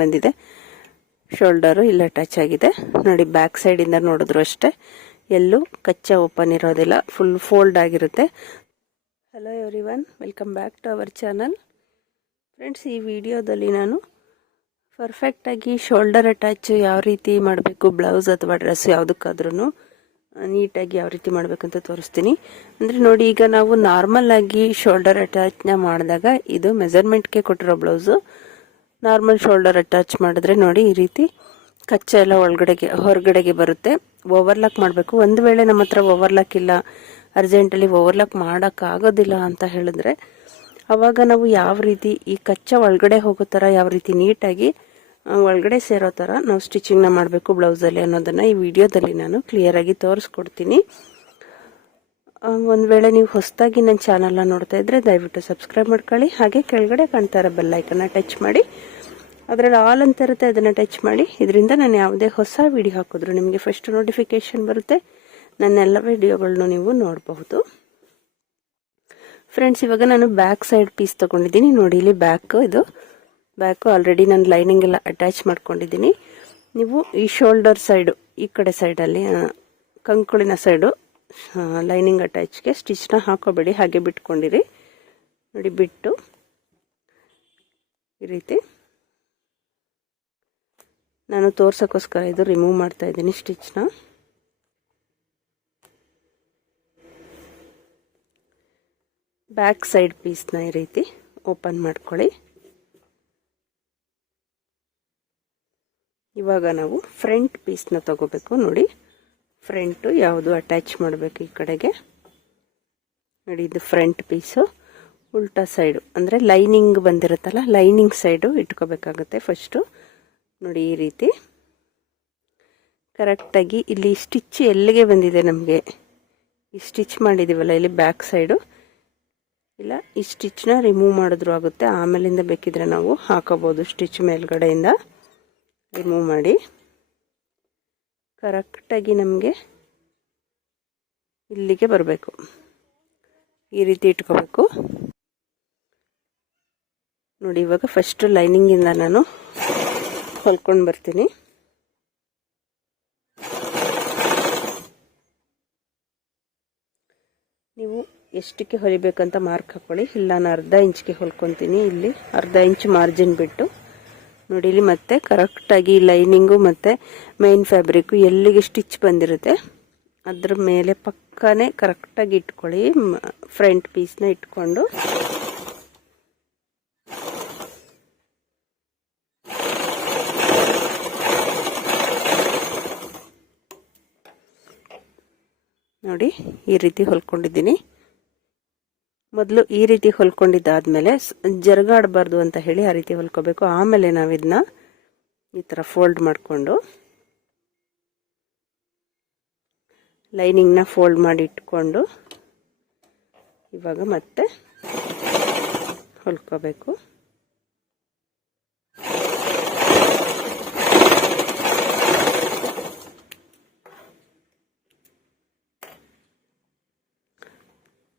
ಬಂದಿದೆ. ಶೋಲ್ಡರು ಇಲ್ಲಿ ಅಟ್ಯಾಚ್ ಆಗಿದೆ ನೋಡಿ. ಬ್ಯಾಕ್ ಸೈಡ್ ಇಂದ ನೋಡಿದ್ರು ಅಷ್ಟೇ ಎಲ್ಲೂ ಕಚ್ಚಾ ಓಪನ್ ಇರೋದಿಲ್ಲ, ಫುಲ್ ಫೋಲ್ಡ್ ಆಗಿರುತ್ತೆ. Hello everyone, welcome back to our channel. Friends, ಈ ವಿಡಿಯೋದಲ್ಲಿ ನಾನು ಪರ್ಫೆಕ್ಟಾಗಿ ಶೋಲ್ಡರ್ ಅಟ್ಯಾಚ್ ಯಾವ ರೀತಿ ಮಾಡಬೇಕು, ಬ್ಲೌಸ್ ಅಥವಾ ಡ್ರೆಸ್ ಯಾವುದಕ್ಕಾದ್ರೂ ನೀಟಾಗಿ ಯಾವ ರೀತಿ ಮಾಡಬೇಕಂತ ತೋರಿಸ್ತೀನಿ. ಅಂದರೆ ನೋಡಿ, ಈಗ ನಾವು ನಾರ್ಮಲ್ ಆಗಿ ಶೋಲ್ಡರ್ ಅಟ್ಯಾಚ್ನ ಮಾಡಿದಾಗ ಇದು ಮೆಜರ್ಮೆಂಟ್ಗೆ ಕೊಟ್ಟಿರೋ ಬ್ಲೌಸು. ನಾರ್ಮಲ್ ಶೋಲ್ಡರ್ ಅಟ್ಯಾಚ್ ಮಾಡಿದ್ರೆ ನೋಡಿ ಈ ರೀತಿ ಕಚ್ಚಾ ಎಲ್ಲ ಹೊರಗಡೆಗೆ ಬರುತ್ತೆ. ಓವರ್ಲಾಕ್ ಮಾಡಬೇಕು. ಒಂದು ವೇಳೆ ನಮ್ಮ ಹತ್ರ ಓವರ್ಲಾಕ್ ಇಲ್ಲ, ಅರ್ಜೆಂಟಲ್ಲಿ ಓವರ್ಲಾಕ್ ಮಾಡೋಕ್ಕಾಗೋದಿಲ್ಲ ಅಂತ ಹೇಳಿದ್ರೆ ಅವಾಗ ನಾವು ಯಾವ ರೀತಿ ಈ ಕಚ್ಚಾ ಒಳಗಡೆ ಹೋಗೋ ಥರ ಯಾವ ರೀತಿ ನೀಟಾಗಿ ಒಳಗಡೆ ಸೇರೋ ಥರ ನಾವು ಸ್ಟಿಚಿಂಗ್ನ ಮಾಡಬೇಕು ಬ್ಲೌಸಲ್ಲಿ ಅನ್ನೋದನ್ನು ಈ ವಿಡಿಯೋದಲ್ಲಿ ನಾನು ಕ್ಲಿಯರಾಗಿ ತೋರಿಸ್ಕೊಡ್ತೀನಿ. ಒಂದು ವೇಳೆ ನೀವು ಹೊಸದಾಗಿ ನನ್ನ ಚಾನಲ್ನ ನೋಡ್ತಾ ಇದ್ರೆ ದಯವಿಟ್ಟು ಸಬ್ಸ್ಕ್ರೈಬ್ ಮಾಡ್ಕೊಳ್ಳಿ. ಹಾಗೆ ಕೆಳಗಡೆ ಕಾಣ್ತಾ ಇರೋ ಬೆಲ್ ಐಕನ್ನ ಟಚ್ ಮಾಡಿ, ಅದರಲ್ಲಿ ಆಲ್ ಅಂತ ಇರುತ್ತೆ, ಅದನ್ನು ಟಚ್ ಮಾಡಿ. ಇದರಿಂದ ನಾನು ಯಾವುದೇ ಹೊಸ ವಿಡಿಯೋ ಹಾಕಿದ್ರು ನಿಮಗೆ ಫಸ್ಟ್ ನೋಟಿಫಿಕೇಶನ್ ಬರುತ್ತೆ. ನನ್ನೆಲ್ಲ ವಿಡಿಯೋಗಳನ್ನೂ ನೀವು ನೋಡಬಹುದು. ಫ್ರೆಂಡ್ಸ್, ಇವಾಗ ನಾನು ಬ್ಯಾಕ್ ಸೈಡ್ ಪೀಸ್ ತೊಗೊಂಡಿದ್ದೀನಿ ನೋಡಿ. ಇಲ್ಲಿ ಇದು ಬ್ಯಾಕು ಆಲ್ರೆಡಿ ನಾನು ಲೈನಿಂಗ್ ಎಲ್ಲ ಅಟ್ಯಾಚ್ ಮಾಡ್ಕೊಂಡಿದ್ದೀನಿ. ನೀವು ಈ ಶೋಲ್ಡರ್ ಸೈಡು, ಈ ಕಡೆ ಸೈಡಲ್ಲಿ ಕಂಕುಳಿನ ಸೈಡು ಲೈನಿಂಗ್ ಅಟ್ಯಾಚ್ಗೆ ಸ್ಟಿಚ್ನ ಹಾಕೋಬೇಡಿ, ಹಾಗೆ ಬಿಟ್ಕೊಂಡಿರಿ ನೋಡಿ. ಬಿಟ್ಟು ಈ ರೀತಿ ನಾನು ತೋರ್ಸೋಕ್ಕೋಸ್ಕರ ಇದು ರಿಮೂವ್ ಮಾಡ್ತಾ ಇದ್ದೀನಿ ಸ್ಟಿಚ್ನ. ಬ್ಯಾಕ್ ಸೈಡ್ ಪೀಸ್ನ ಈ ರೀತಿ ಓಪನ್ ಮಾಡ್ಕೊಳ್ಳಿ. ಇವಾಗ ನಾವು ಫ್ರಂಟ್ ಪೀಸ್ನ ತಗೋಬೇಕು ನೋಡಿ. ಫ್ರಂಟು ಯಾವುದು ಅಟ್ಯಾಚ್ ಮಾಡಬೇಕು ಈ ಕಡೆಗೆ ನೋಡಿ. ಇದು ಫ್ರಂಟ್ ಪೀಸು. ಉಲ್ಟಾ ಸೈಡು ಅಂದರೆ ಲೈನಿಂಗ್ ಬಂದಿರುತ್ತಲ್ಲ, ಲೈನಿಂಗ್ ಸೈಡು ಇಟ್ಕೋಬೇಕಾಗುತ್ತೆ ಫಸ್ಟು ನೋಡಿ. ಈ ರೀತಿ ಕರೆಕ್ಟಾಗಿ ಇಲ್ಲಿ ಸ್ಟಿಚ್ ಎಲ್ಲಿಗೆ ಬಂದಿದೆ ನಮಗೆ, ಈ ಸ್ಟಿಚ್ ಮಾಡಿದ್ದೀವಲ್ಲ ಇಲ್ಲಿ ಬ್ಯಾಕ್ ಸೈಡು, ಇಲ್ಲ ಈ ಸ್ಟಿಚ್ನ ರಿಮೂವ್ ಮಾಡಿದ್ರು ಆಗುತ್ತೆ. ಆಮೇಲಿಂದ ಬೇಕಿದ್ರೆ ನಾವು ಹಾಕೋಬೋದು. ಸ್ಟಿಚ್ ಮೇಲ್ಗಡೆಯಿಂದ ರಿಮೂವ್ ಮಾಡಿ ಕರೆಕ್ಟಾಗಿ ನಮಗೆ ಇಲ್ಲಿಗೆ ಬರಬೇಕು. ಈ ರೀತಿ ಇಟ್ಕೋಬೇಕು ನೋಡಿ. ಇವಾಗ ಫಸ್ಟ್ ಲೈನಿಂಗಿಂದ ನಾನು ಹೊಲ್ಕೊಂಡು ಬರ್ತೀನಿ. ನೀವು ಎಷ್ಟಕ್ಕೆ ಹೊಲಿಬೇಕಂತ ಮಾರ್ಕ್ ಹಾಕೊಳ್ಳಿ. ಇಲ್ಲ ನಾನು ಅರ್ಧ ಇಂಚ್ಗೆ ಹೊಲ್ಕೊತೀನಿ. ಇಲ್ಲಿ ಅರ್ಧ ಇಂಚ್ ಮಾರ್ಜಿನ್ ಬಿಟ್ಟು ನೋಡಿ. ಇಲ್ಲಿ ಮತ್ತೆ ಕರೆಕ್ಟಾಗಿ ಲೈನಿಂಗು ಮತ್ತು ಮೈನ್ ಫ್ಯಾಬ್ರಿಕ್ಕು ಎಲ್ಲಿಗೆ ಸ್ಟಿಚ್ ಬಂದಿರುತ್ತೆ ಅದ್ರ ಮೇಲೆ ಪಕ್ಕನೇ ಕರೆಕ್ಟಾಗಿ ಇಟ್ಕೊಳ್ಳಿ. ಫ್ರಂಟ್ ಪೀಸ್ನ ಇಟ್ಕೊಂಡು ನೋಡಿ ಈ ರೀತಿ ಹೊಲ್ಕೊಂಡಿದ್ದೀನಿ. ಮೊದಲು ಈ ರೀತಿ ಹೊಲ್ಕೊಂಡಿದ್ದಾದ್ಮೇಲೆ ಜರಗಾಡಬಾರ್ದು ಅಂತ ಹೇಳಿ ಆ ರೀತಿ ಹೊಲ್ಕೋಬೇಕು. ಆಮೇಲೆ ನಾವು ಇದನ್ನ ಈ ಥರ ಫೋಲ್ಡ್ ಮಾಡಿಕೊಂಡು ಲೈನಿಂಗ್ನ ಫೋಲ್ಡ್ ಮಾಡಿ ಇಟ್ಕೊಂಡು ಇವಾಗ ಮತ್ತೆ ಹೊಲ್ಕೋಬೇಕು.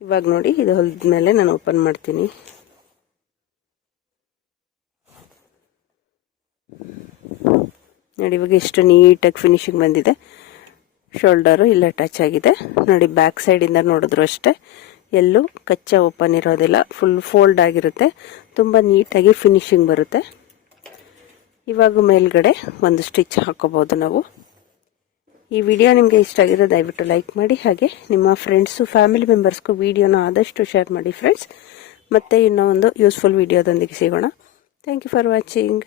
ಇವಾಗ ನೋಡಿ, ಇದು ಹೊಲಿದ ಮೇಲೆ ನಾನು ಓಪನ್ ಮಾಡ್ತೀನಿ. ನೋಡಿ ಇವಾಗ ಎಷ್ಟು ನೀಟಾಗಿ ಫಿನಿಶಿಂಗ್ ಬಂದಿದೆ. ಶೋಲ್ಡರು ಇಲ್ಲಿ ಅಟ್ಯಾಚ್ ಆಗಿದೆ ನೋಡಿ. ಬ್ಯಾಕ್ ಸೈಡಿಂದ ನೋಡಿದ್ರು ಅಷ್ಟೇ ಎಲ್ಲೂ ಕಚ್ಚಾ ಓಪನ್ ಇರೋದಿಲ್ಲ, ಫುಲ್ ಫೋಲ್ಡ್ ಆಗಿರುತ್ತೆ. ತುಂಬ ನೀಟಾಗಿ ಫಿನಿಶಿಂಗ್ ಬರುತ್ತೆ. ಇವಾಗ ಮೇಲ್ಗಡೆ ಒಂದು ಸ್ಟಿಚ್ ಹಾಕೋಬಹುದು ನಾವು. ಈ ವಿಡಿಯೋ ನಿಮಗೆ ಇಷ್ಟ ಆಗಿದೆ ದಯವಿಟ್ಟು ಲೈಕ್ ಮಾಡಿ. ಹಾಗೆ ನಿಮ್ಮ ಫ್ರೆಂಡ್ಸು ಫ್ಯಾಮಿಲಿ ಮೆಂಬರ್ಸ್ಗೂ ವಿಡಿಯೋನ ಆದಷ್ಟು ಶೇರ್ ಮಾಡಿ ಫ್ರೆಂಡ್ಸ್. ಮತ್ತೆ ಇನ್ನೂ ಒಂದು ಯೂಸ್ಫುಲ್ ವಿಡಿಯೋದೊಂದಿಗೆ ಸಿಗೋಣ. Thank you for watching.